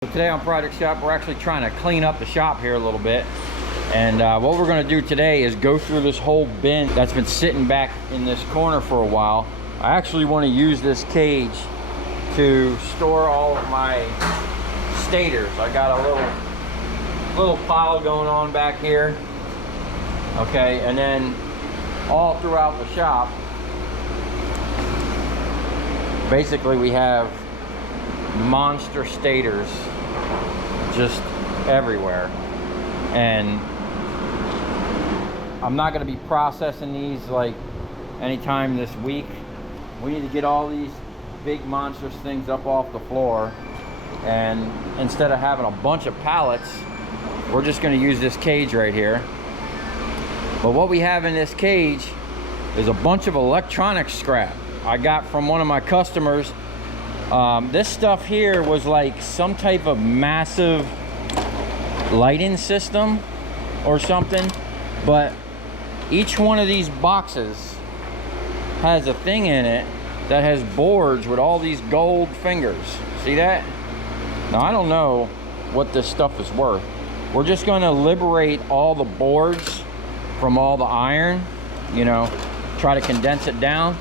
Today on Project Shop, we're actually trying to clean up the shop here a little bit. And what we're going to do today is go through this whole bin that's been sitting back in this corner for a while. I actually want to use this cage to store all of my stators. I got a little pile going on back here. Okay, and then all throughout the shop, basically we have monster stators just everywhere, and I'm not going to be processing these like anytime this week. We need to get all these big monstrous things up off the floor, and instead of having a bunch of pallets, we're just going to use this cage right here. But what we have in this cage is a bunch of electronic scrap I got from one of my customers. This stuff here was like some type of massive lighting system or something, but each one of these boxes has a thing in it that has boards with all these gold fingers. See that? Now I don't know what this stuff is worth. We're just going to liberate all the boards from all the iron, you know, try to condense it down.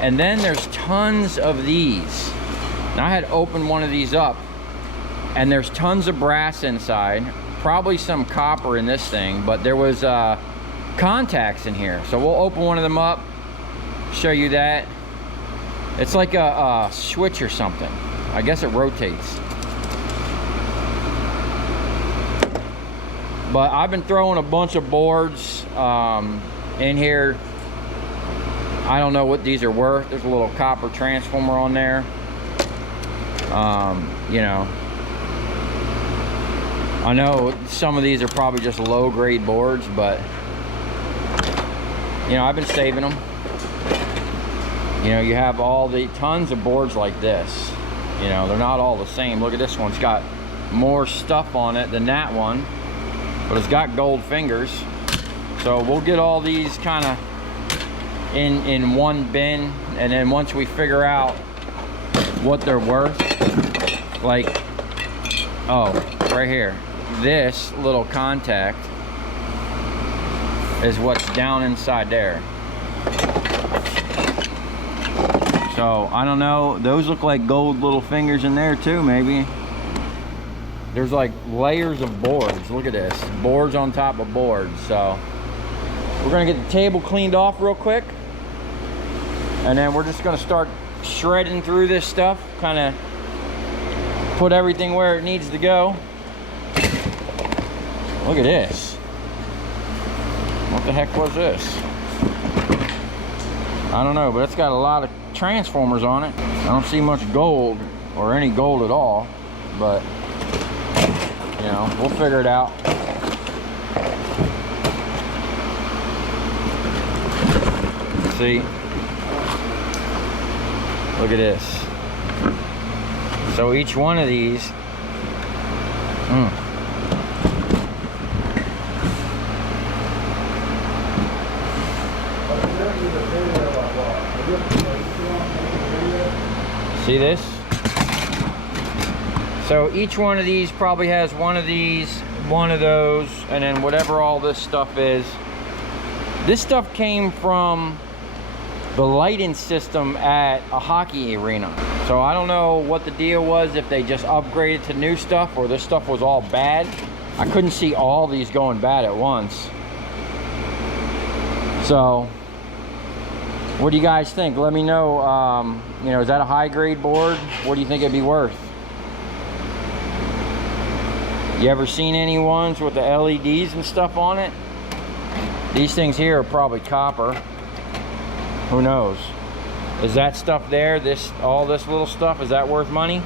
And then there's tons of these. Now I had opened one of these up, and there's tons of brass inside, probably some copper in this thing, but there was contacts in here. So we'll open one of them up, show you that. It's like a switch or something. I guess it rotates. But I've been throwing a bunch of boards in here. I don't know what these are worth. There's a little copper transformer on there. You know, I know some of these are probably just low grade boards, but you know, I've been saving them. You know, you have all the tons of boards like this. You know, they're not all the same. Look at this one. It's got more stuff on it than that one, but it's got gold fingers. So we'll get all these kind of in one bin, and then once we figure out what they're worth, like, oh, right here, this little contact is what's down inside there. So I don't know, those look like gold little fingers in there too, maybe. There's like layers of boards. Look at this, boards on top of boards. So we're gonna get the table cleaned off real quick, and then we're just gonna start shredding through this stuff, kind of put everything where it needs to go. Look at this. What the heck was this? I don't know, but it's got a lot of transformers on it. I don't see much gold, or any gold at all, but you know, we'll figure it out. See? Look at this. So each one of these, see this? So each one of these probably has one of these, one of those, and then whatever all this stuff is. This stuff came from the lighting system at a hockey arena. So I don't know what the deal was, if they just upgraded to new stuff or this stuff was all bad. I couldn't see all these going bad at once. So what do you guys think? Let me know. You know, is that a high grade board? What do you think it'd be worth? You ever seen any ones with the LEDs and stuff on it? These things here are probably copper. Who knows? Is that stuff there, all this little stuff, is that worth money?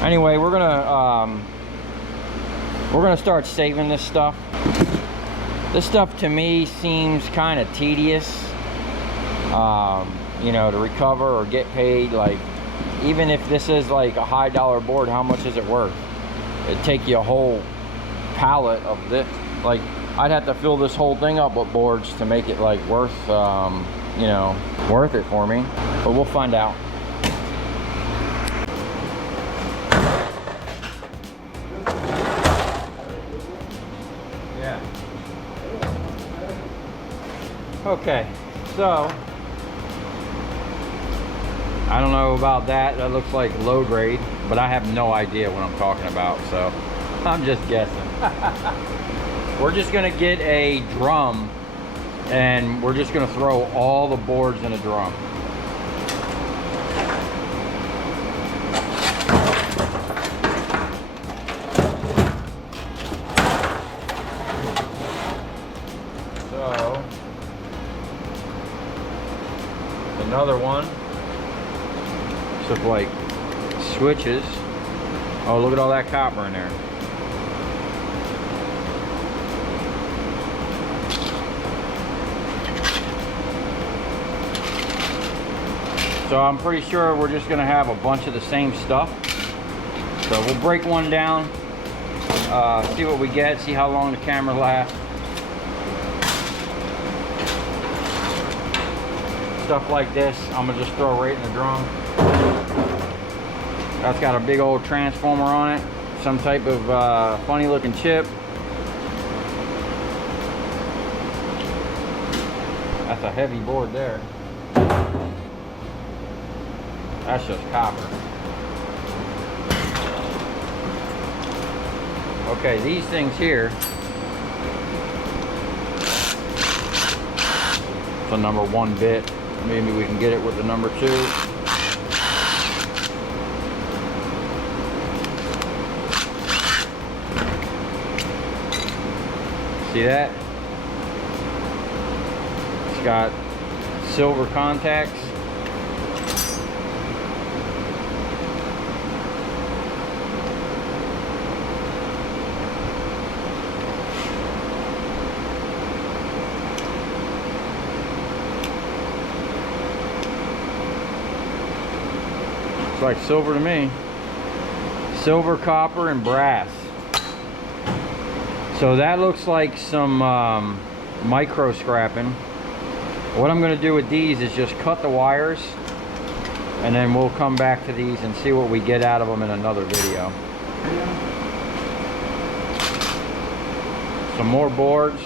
Anyway, we're gonna start saving this stuff. This stuff to me seems kind of tedious, you know, to recover or get paid. Like, even if this is like a high dollar board, how much is it worth? It'd take you a whole pallet of this. Like, I'd have to fill this whole thing up with boards to make it like worth, you know, worth it for me. But we'll find out. Okay, so I don't know about that. That looks like low grade, but I have no idea what I'm talking about, so I'm just guessing. We're just gonna get a drum and we're just gonna throw all the boards in a drum. So another one. Just like switches. Oh, look at all that copper in there. So I'm pretty sure we're just gonna have a bunch of the same stuff. So we'll break one down, see what we get, see how long the camera lasts. Stuff like this, I'm gonna just throw right in the drum. That's got a big old transformer on it, some type of funny looking chip. That's a heavy board there. That's just copper. Okay, these things here, it's a number 1 bit. Maybe we can get it with the number 2. See that? It's got silver contacts. It's like silver to me. Silver, copper, and brass. So that looks like some micro scrapping. What I'm going to do with these is just cut the wires, and then we'll come back to these and see what we get out of them in another video. Some more boards.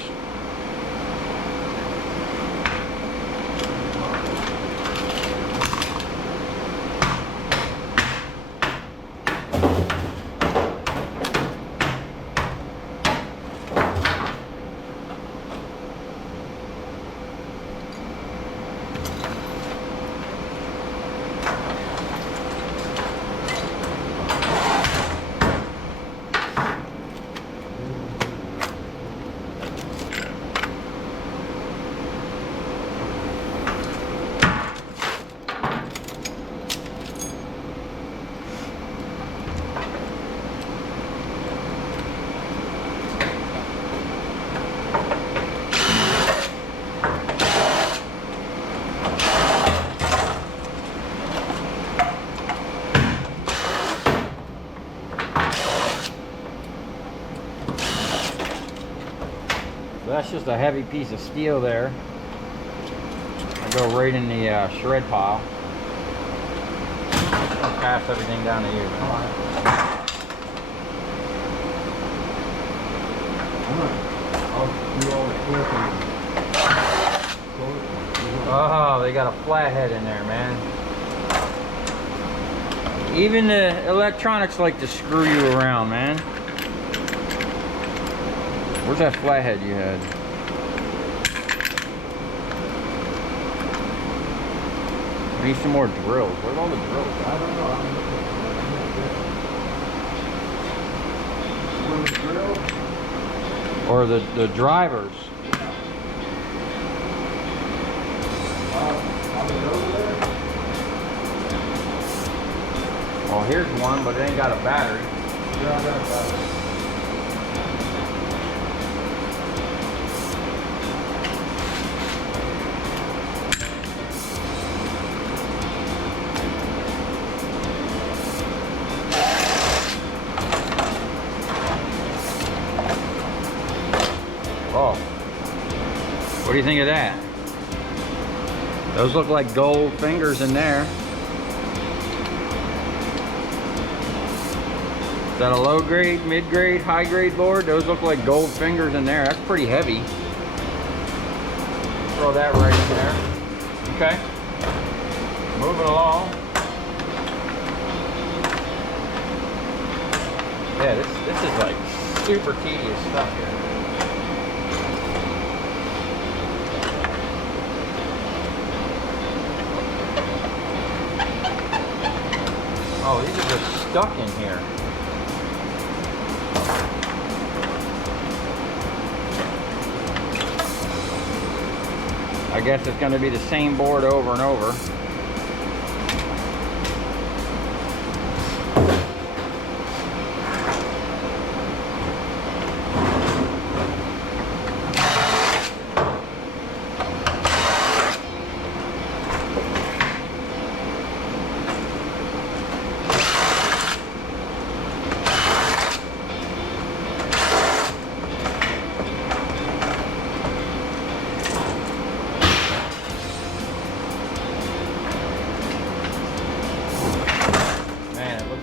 That's just a heavy piece of steel there. I go right in the shred pile. I'll pass everything down to you. Oh, they got a flathead in there, man. Even the electronics like to screw you around, man. Where's that flathead you had? I need some more drills. Where's all the drills? I don't know. Or the drivers. Well, here's one, but it ain't got a battery. Yeah, I got a battery. Oh, what do you think of that? Those look like gold fingers in there. Is that a low grade, mid grade, high grade board? Those look like gold fingers in there. That's pretty heavy. Throw throw that right in there. Okay. Moving along. Yeah, this is like super tedious stuff here. Oh, these are just stuck in here. I guess it's going to be the same board over and over.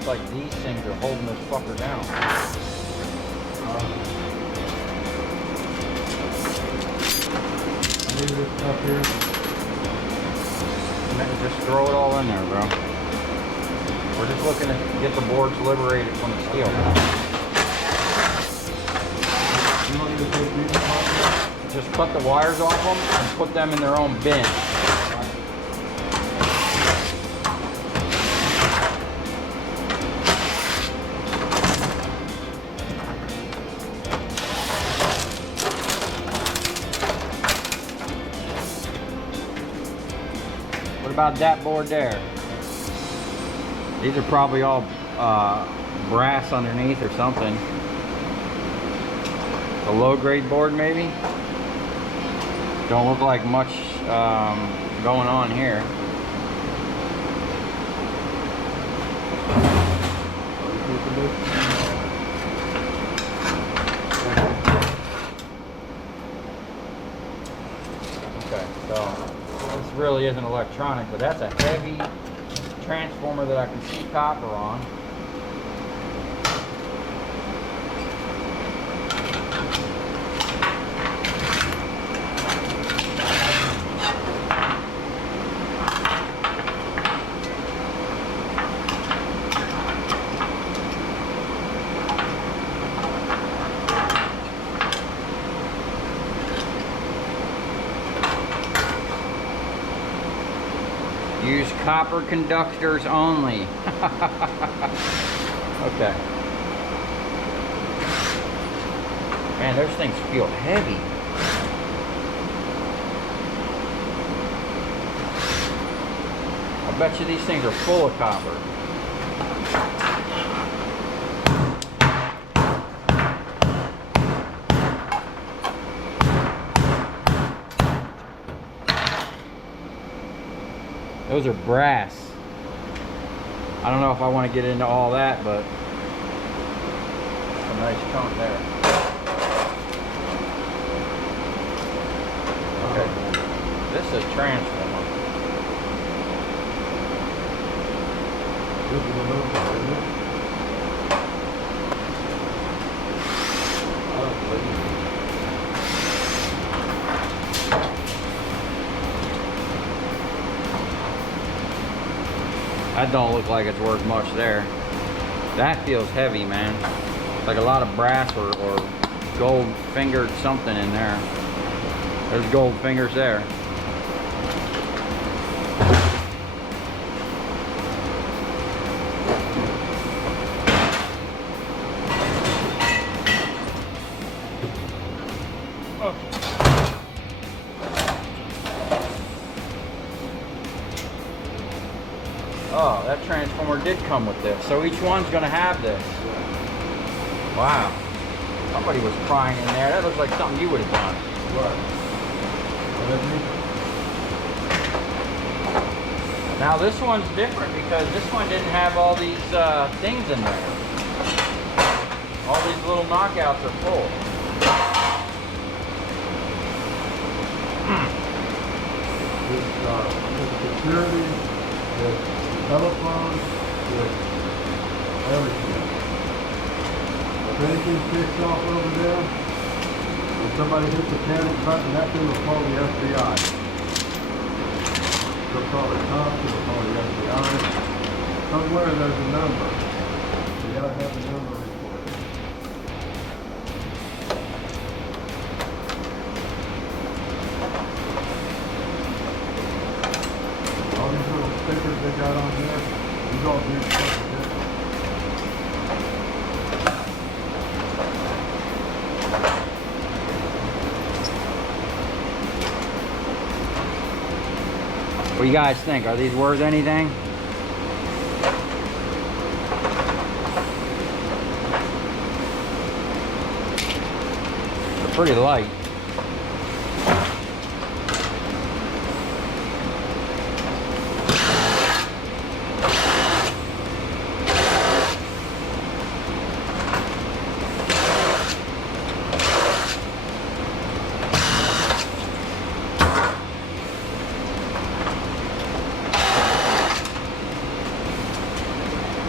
Like these things are holding this fucker down. Leave this stuff here. Just throw it all in there, bro. We're just looking to get the boards liberated from the steel. You don't need to take these apart. Just cut the wires off them and put them in their own bin. What about that board there? These are probably all brass underneath or something. A low grade board maybe? Don't look like much going on here. Okay, so this really isn't electronic, but that's a heavy transformer that I can see copper on. Use copper conductors only. Okay. Man, those things feel heavy. I bet you these things are full of copper. Those are brass. I don't know if I want to get into all that, but it's a nice chunk there. Okay, this is a transformer. This is a little bit, isn't it? I don't believe it. That don't look like it's worth much there. That feels heavy, man. Like a lot of brass or gold fingered something in there. There's gold fingers there. Oh, that transformer did come with this. So each one's gonna have this. Wow. Somebody was prying in there. That looks like something you would have done. What? Now this one's different because this one didn't have all these things in there. All these little knockouts are full. This security, the telephone, with everything. If anything kicks off over there, If somebody hits the panic button, that thing will call the FBI. They'll call the cops, they'll call the FBI. Somewhere there's a number. You gotta have a number recorded. All these little stickers they got on there, these all do something different. What do you guys think? Are these worth anything? They're pretty light.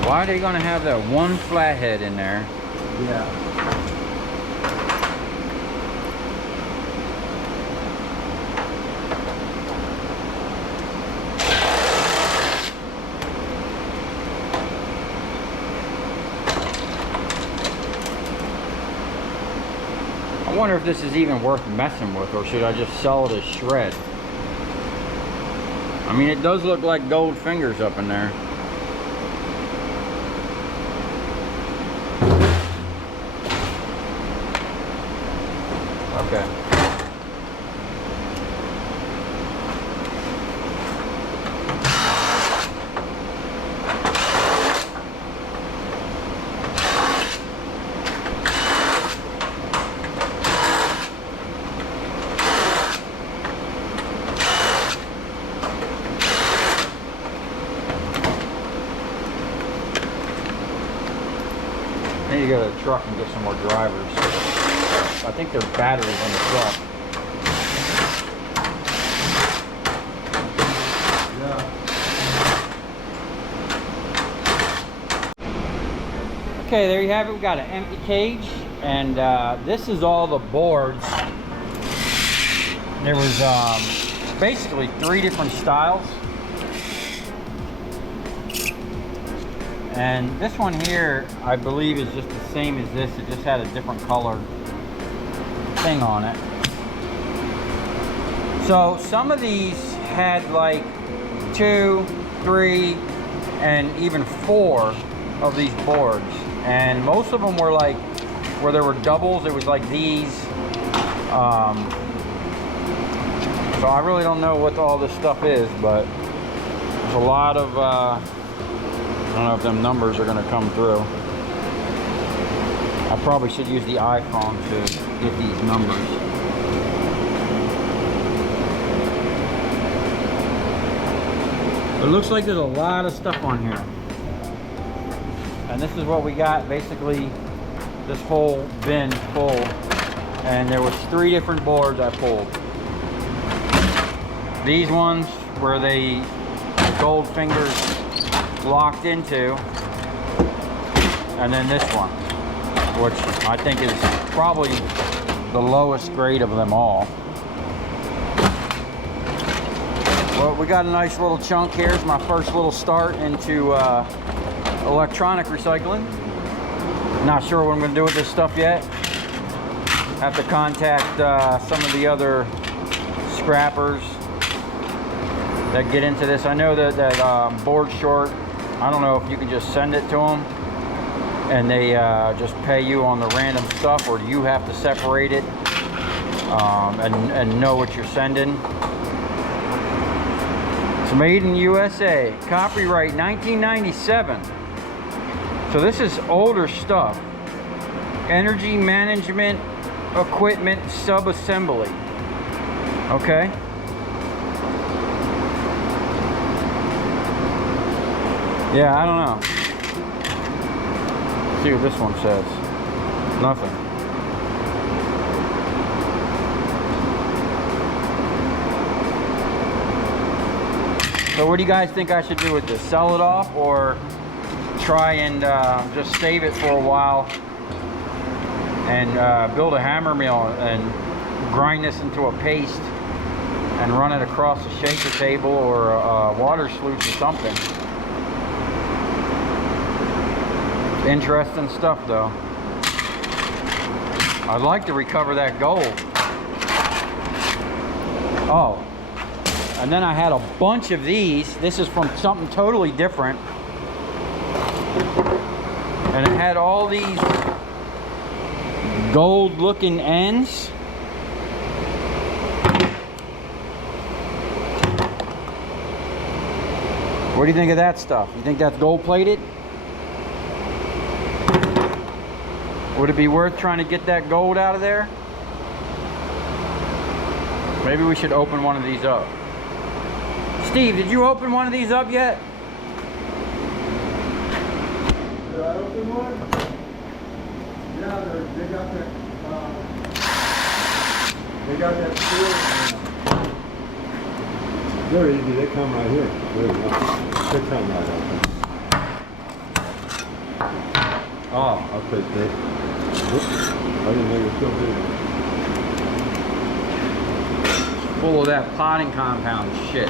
Why are they gonna have that one flathead in there? Yeah. I wonder if this is even worth messing with, or should I just sell it as shred? I mean, it does look like gold fingers up in there. Okay. I need to go to the truck and get some more drivers. I think there's batteries in the truck. Yeah. Okay, there you have it. We got an empty cage, and this is all the boards. There was basically 3 different styles. And this one here, I believe, is just the same as this. It just had a different color thing on it. So some of these had like 2, 3, and even 4 of these boards. And most of them were like, where there were doubles, it was like these. So I really don't know what all this stuff is, but there's a lot of, I don't know if them numbers are gonna come through. I probably should use the iPhone to get these numbers. It looks like there's a lot of stuff on here. And this is what we got, basically this whole bin full. And there was 3 different boards I pulled. These ones where the gold fingers locked into, and then this one, which I think is probably the lowest grade of them all. Well, we got a nice little chunk here. It's my first little start into electronic recycling. Not sure what I'm going to do with this stuff yet. Have to contact some of the other scrappers that get into this. I know that Board Short, I don't know if you can just send it to them and they just pay you on the random stuff, or do you have to separate it and know what you're sending. It's made in USA, copyright 1997. So this is older stuff. Energy management equipment sub-assembly. Okay. Yeah, I don't know. Let's see what this one says. Nothing. So what do you guys think I should do with this? Sell it off, or try and just save it for a while and build a hammer mill and grind this into a paste and run it across a shaker table or a water sluice or something. Interesting stuff though. I'd like to recover that gold. Oh, and then I had a bunch of these. This is from something totally different. And it had all these gold looking ends. What do you think of that stuff? You think that's gold plated? Would it be worth trying to get that gold out of there? Maybe we should open one of these up. Steve, did you open one of these up yet? Did I open one? Yeah, they got that steel. They're easy, they come right here. They come right up. Oh, Okay, Dave. Oops, I didn't know you were so big. full of that potting compound shit.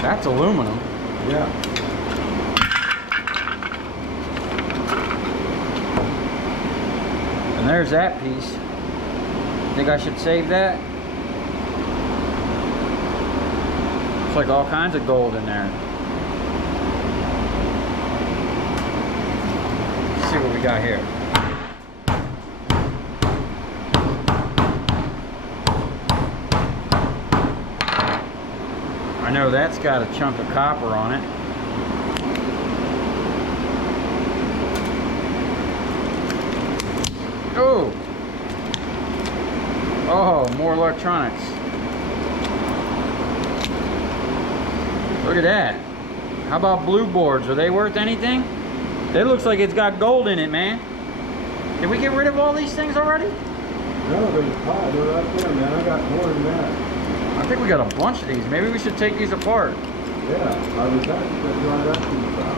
That's aluminum. Yeah. And there's that piece. Think I should save that? Looks like all kinds of gold in there. Let's see what we got here. I know that's got a chunk of copper on it. Oh! Oh, more electronics. Look at that. How about blue boards? Are they worth anything? It looks like it's got gold in it, man. Did we get rid of all these things already? No, there's a pile. They're right there, man. I got more than that. I think we got a bunch of these. Maybe we should take these apart. Yeah, I was actually right up to the top.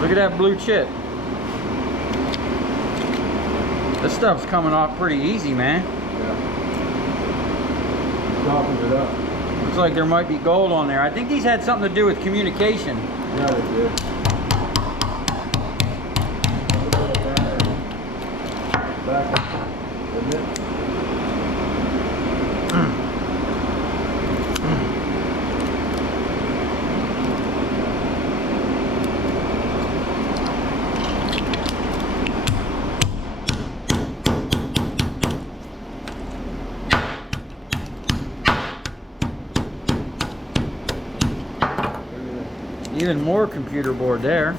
Look at that blue chip. This stuff's coming off pretty easy, man. Yeah. Softened it up. Looks like there might be gold on there. I think these had something to do with communication. Yeah, they did. Back up. Isn't it? Even more computer board there.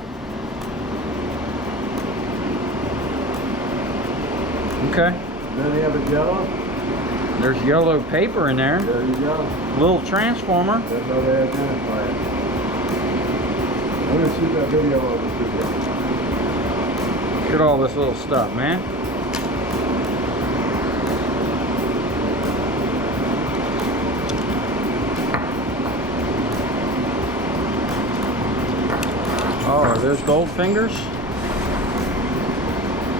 Okay. Then you have a yellow. There's yellow paper in there. There you go. Little transformer. That's how they identify it. I'm going to shoot that video over to you. Look at all this little stuff, man. Oh, are those gold fingers?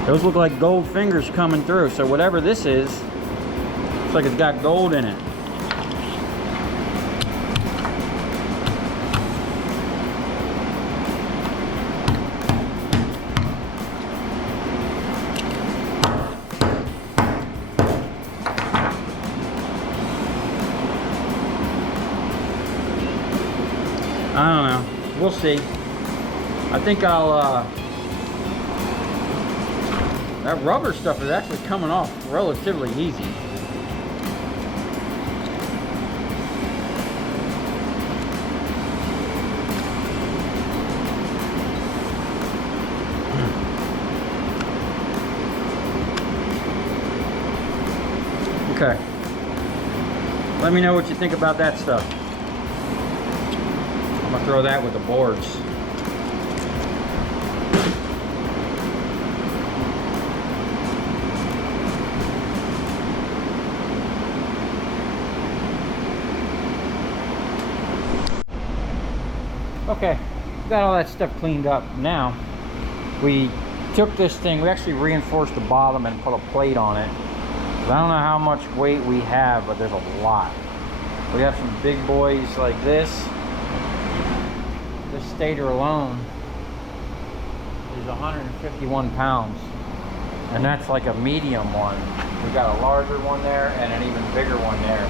Those look like gold fingers coming through. So whatever this is, looks like it's got gold in it. I don't know. We'll see. I think I'll, that rubber stuff is actually coming off relatively easy. Okay. Let me know what you think about that stuff. gonna throw that with the boards. Okay, got all that stuff cleaned up. Now, we took this thing, we actually reinforced the bottom and put a plate on it. I don't know how much weight we have, but there's a lot. We have some big boys like this. This stator alone is 151 pounds. And that's like a medium one. We got a larger one there and an even bigger one there.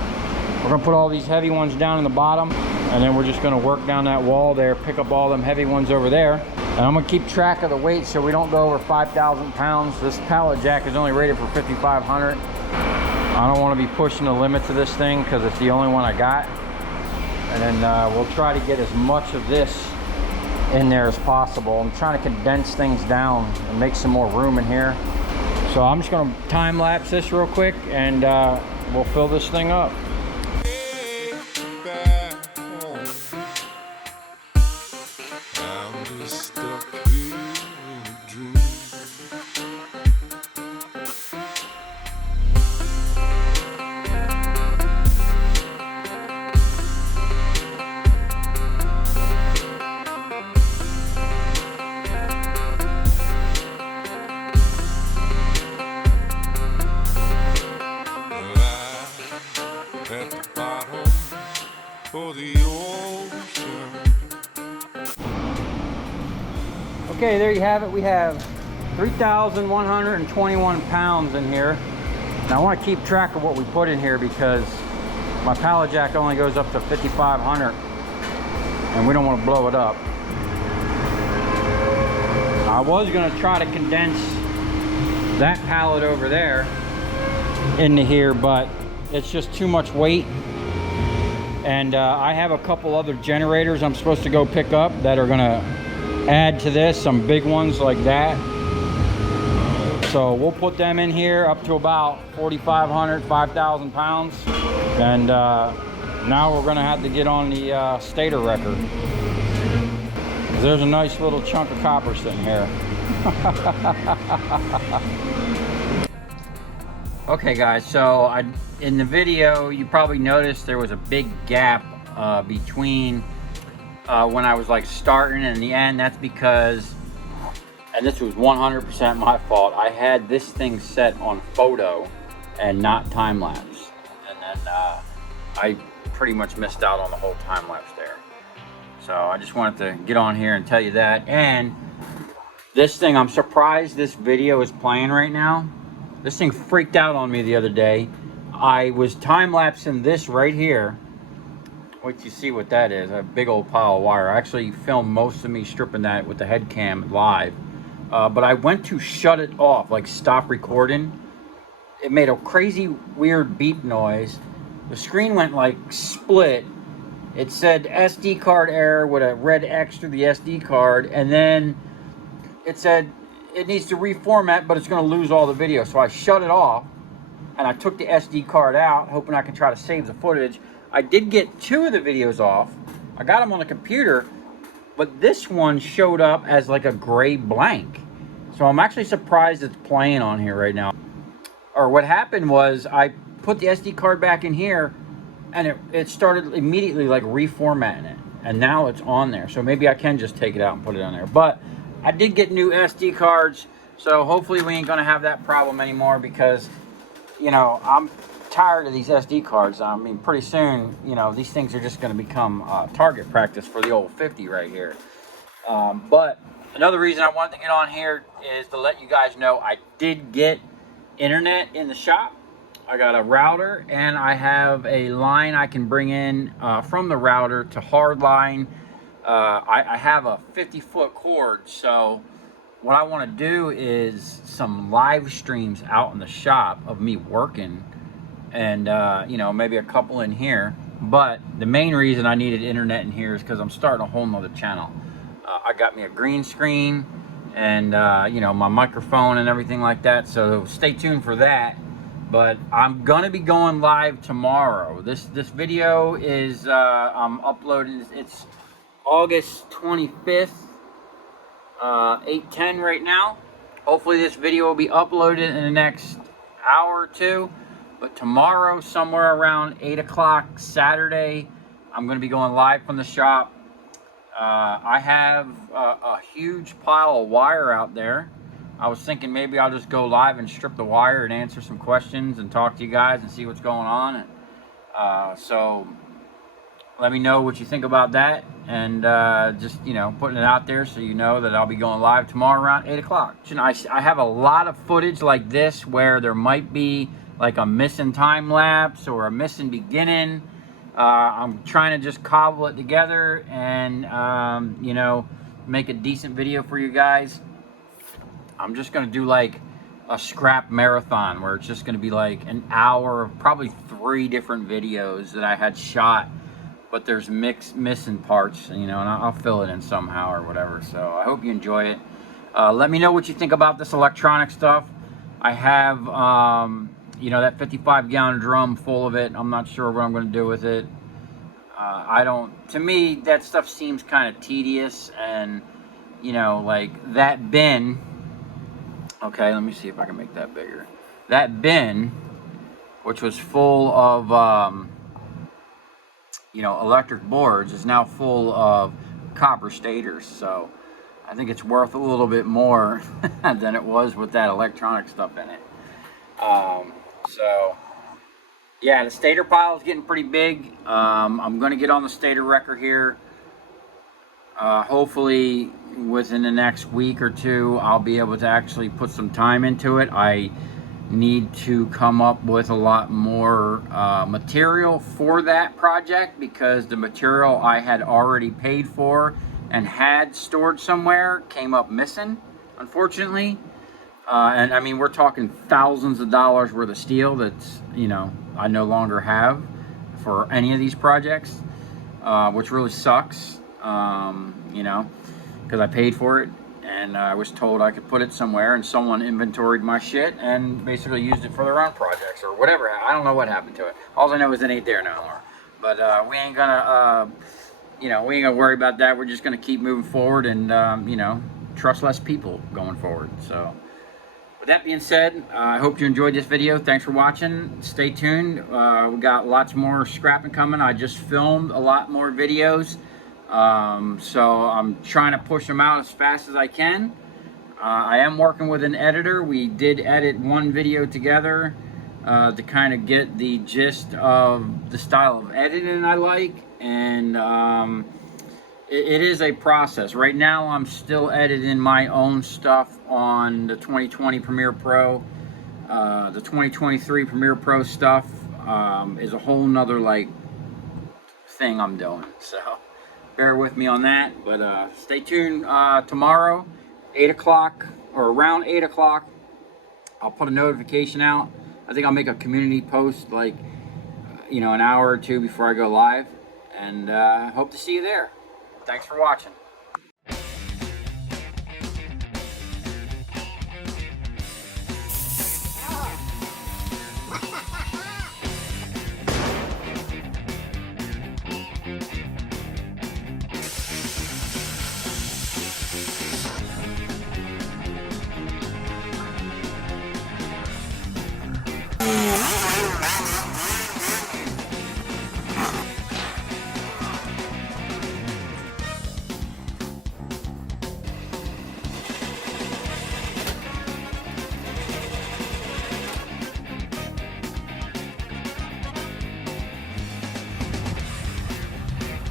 We're gonna put all these heavy ones down in the bottom, and then we're just gonna work down that wall there, pick up all them heavy ones over there. And I'm gonna keep track of the weight so we don't go over 5,000 pounds. This pallet jack is only rated for 5,500. I don't want to be pushing the limits of this thing because it's the only one I got. And then we'll try to get as much of this in there as possible. I'm trying to condense things down and make some more room in here. So I'm just gonna time lapse this real quick, and we'll fill this thing up. Okay, there you have it. We have 3,121 pounds in here. Now I want to keep track of what we put in here because my pallet jack only goes up to 5,500 and we don't want to blow it up. I was going to try to condense that pallet over there into here, but it's just too much weight. And I have a couple other generators I'm supposed to go pick up that are going to add to this, some big ones like that. So we'll put them in here up to about 4,500, 5,000 pounds. And now we're gonna have to get on the stator wrecker. There's a nice little chunk of copper sitting here. Okay guys, so in the video, you probably noticed there was a big gap between when I was like starting and the end. That's because, and this was 100% my fault, I had this thing set on photo and not time lapse, and then I pretty much missed out on the whole time lapse there. So I just wanted to get on here and tell you that. And this thing, I'm surprised this video is playing right now. This thing freaked out on me the other day. I was time lapsing this right here. Wait till you see what that is, a big old pile of wire. I actually filmed most of me stripping that with the head cam live. But I went to shut it off, like stop recording. It made a crazy weird beep noise. The screen went like split. It said SD card error with a red X through the SD card. And then it said it needs to reformat, but it's gonna lose all the video. So I shut it off and I took the SD card out, hoping I can try to save the footage. I did get 2 of the videos off. I got them on the computer, but this one showed up as like a gray blank. So I'm actually surprised it's playing on here right now. Or what happened was I put the SD card back in here and it started immediately like reformatting it. And now it's on there. So maybe I can just take it out and put it on there. But I did get new SD cards. So hopefully we ain't gonna have that problem anymore, because, you know, I'm tired of these SD cards. I mean, pretty soon, you know, these things are just going to become target practice for the old 50 right here. But another reason I wanted to get on here is to let you guys know I did get internet in the shop. I got a router and I have a line I can bring in from the router to hardline. I have a 50-foot cord, so what I want to do is some live streams out in the shop of me working, and you know, maybe a couple in here. But the main reason I needed internet in here is because I'm starting a whole nother channel. I got me a green screen and you know, my microphone and everything like that, so stay tuned for that. But I'm gonna be going live tomorrow. This video is I'm uploading, August 25th, 8:10 right now. Hopefully this video will be uploaded in the next hour or two. But tomorrow, somewhere around 8 o'clock Saturday, I'm going to be going live from the shop. I have a huge pile of wire out there. I was thinking maybe I'll just go live and strip the wire and answer some questions and talk to you guys and see what's going on. So let me know what you think about that, and just, you know, putting it out there so you know that I'll be going live tomorrow around 8 o'clock. I have a lot of footage like this where there might be like a missing time lapse or a missing beginning. I'm trying to just cobble it together and, you know, make a decent video for you guys. I'm just going to do like a scrap marathon where it's just going to be like an hour of probably 3 different videos that I had shot, but there's missing parts, you know, and I'll fill it in somehow or whatever. So I hope you enjoy it. Let me know what you think about this electronic stuff. I have, you know, that 55-gallon drum full of it. I'm not sure what I'm going to do with it. To me, that stuff seems kind of tedious, and, you know, like that bin. Okay, let me see if I can make that bigger. That bin, which was full of, you know, electric boards, is now full of copper stators. So I think it's worth a little bit more than it was with that electronic stuff in it. So yeah, the stator pile is getting pretty big. I'm going to get on the stator wrecker here. Hopefully within the next week or two, I'll be able to actually put some time into it. I need to come up with a lot more material for that project, because the material I had already paid for and had stored somewhere came up missing, unfortunately. And I mean, we're talking thousands of dollars worth of steel that's, you know, I no longer have for any of these projects, which really sucks, you know, because I paid for it and I was told I could put it somewhere, and someone inventoried my shit and basically used it for their own projects or whatever. I don't know what happened to it. All I know is it ain't there no more. But we ain't gonna, you know, we ain't gonna worry about that. We're just gonna keep moving forward and, you know, trust less people going forward. So with that being said, I hope you enjoyed this video. Thanks for watching. Stay tuned. We got lots more scrapping coming. I just filmed a lot more videos. So I'm trying to push them out as fast as I can. I am working with an editor. We did edit one video together to kind of get the gist of the style of editing I like. And it is a process. Right now I'm still editing my own stuff on the 2020 Premiere Pro. The 2023 Premiere Pro stuff is a whole nother like thing I'm doing. So bear with me on that, but stay tuned. Tomorrow, 8 o'clock or around 8 o'clock, I'll put a notification out. I think I'll make a community post like, you know, an hour or two before I go live, and hope to see you there. Thanks for watching.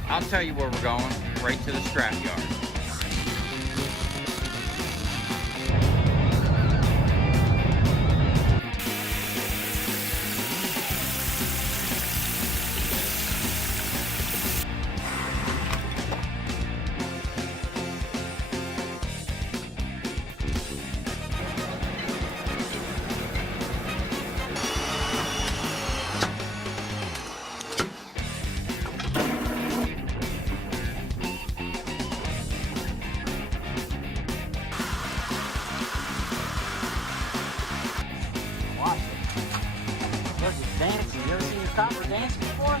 I'll tell you where we're going, right to the scrap yard. Dancing. You ever seen your copper dancing before?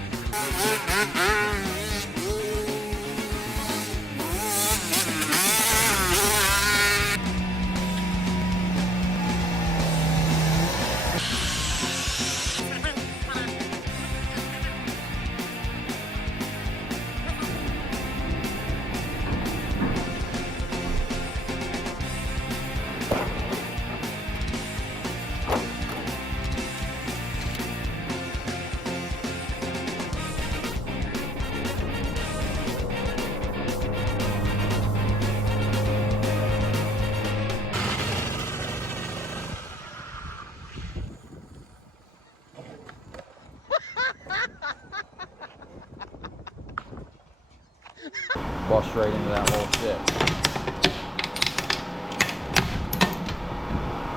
bust right into that whole shit.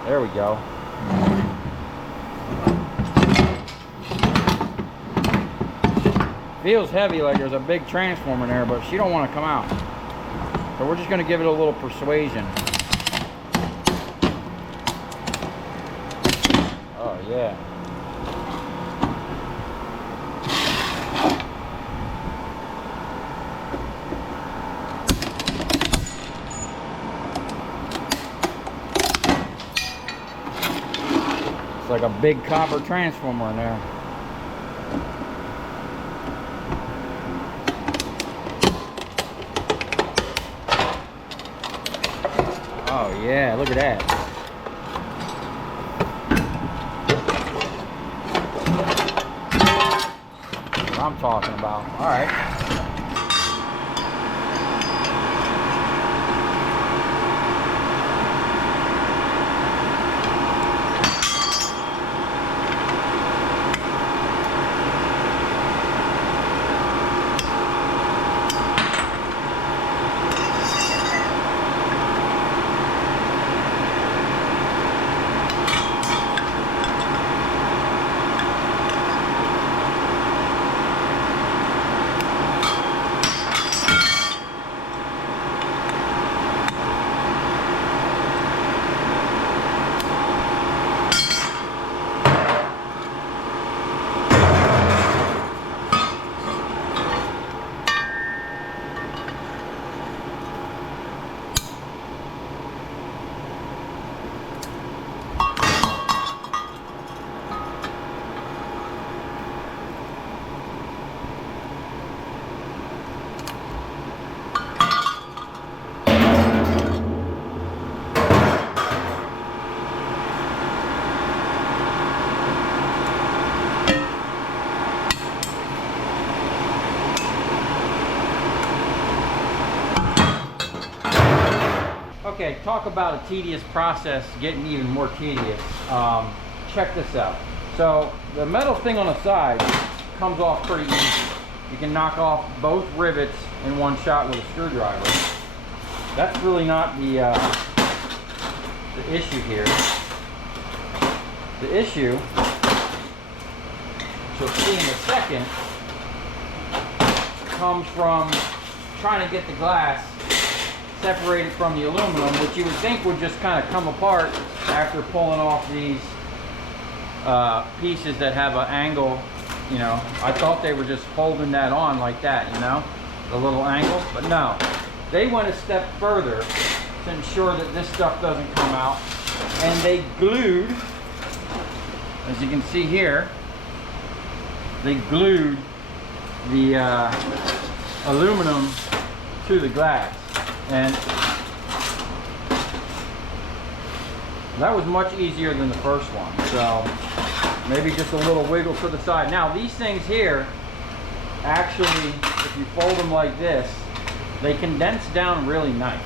There we go. Feels heavy, like there's a big transformer in there, but she don't want to come out. So we're just going to give it a little persuasion. Oh yeah. It's like a big copper transformer in there. Oh yeah, look at that. That's what I'm talking about. All right. Okay, talk about a tedious process getting even more tedious. Check this out. So the metal thing on the side comes off pretty easy. You can knock off both rivets in one shot with a screwdriver. That's really not the issue here. The issue, which you'll see in a second, comes from trying to get the glass separated from the aluminum, which you would think would just kind of come apart after pulling off these pieces that have an angle. You know, I thought they were just holding that on like that, you know, the little angle, but no. They went a step further to ensure that this stuff doesn't come out, and they glued, as you can see here, they glued the aluminum to the glass. And that was much easier than the first one. So maybe just a little wiggle to the side. Now these things here, actually, if you fold them like this, they condense down really nice.